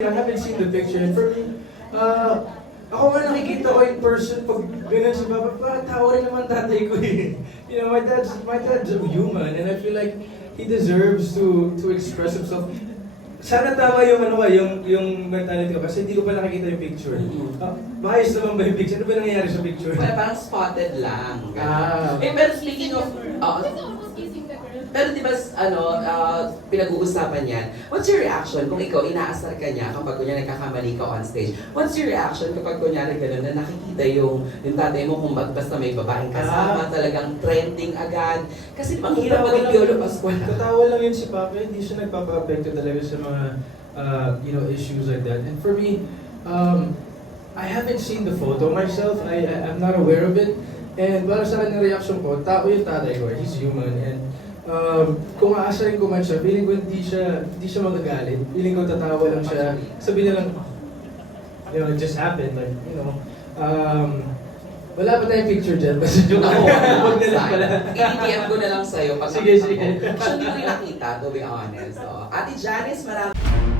I haven't seen the picture. And for me, uh, ako nga nakikita ko in person pag ganun si Papa, parang tao rin naman tatay ko eh. You know, my dad's, my dad's a human and I feel like he deserves to to express himself. Sana tama yung ano ka, yung, yung mentality ko kasi hindi ko pa nakikita yung picture. Uh, maayos naman ba yung picture? Ano ba nangyayari sa picture? Wala, parang spotted lang. Ah. Eh, pero speaking of, uh, pero di ba, ano, uh, pinag-uusapan yan, what's your reaction kung ikaw inaasar ka niya kapag kunya nagkakamali ka on stage? What's your reaction kapag kunyari gano'n na nakikita yung, yung tatay mo kung bag- basta may babaeng kasama, Ah. talagang trending agad? Kasi di ba, ang hirap maging Piolo Pascual. Tatawa lang yun si Papa, hindi siya nagpapa-apekto talaga sa mga, uh, you know, issues like that. And for me, um, I haven't seen the photo myself, I, I, I'm not aware of it. And para sa kanyang reaction ko, tao yung tatay ko, he's human. And um, kung aasarin ko man siya, feeling ko hindi siya, hindi siya magagalit. Feeling ko tatawa lang siya. Sabi na lang, you know, it just happened. Like, you know, um, wala pa tayong picture dyan. Basta joke Ako, Huwag na lang pala. I-DM ko na lang sa'yo pag Sige, sige. Actually, hindi ko rin nakita, to be honest. So, Ate Janice, maraming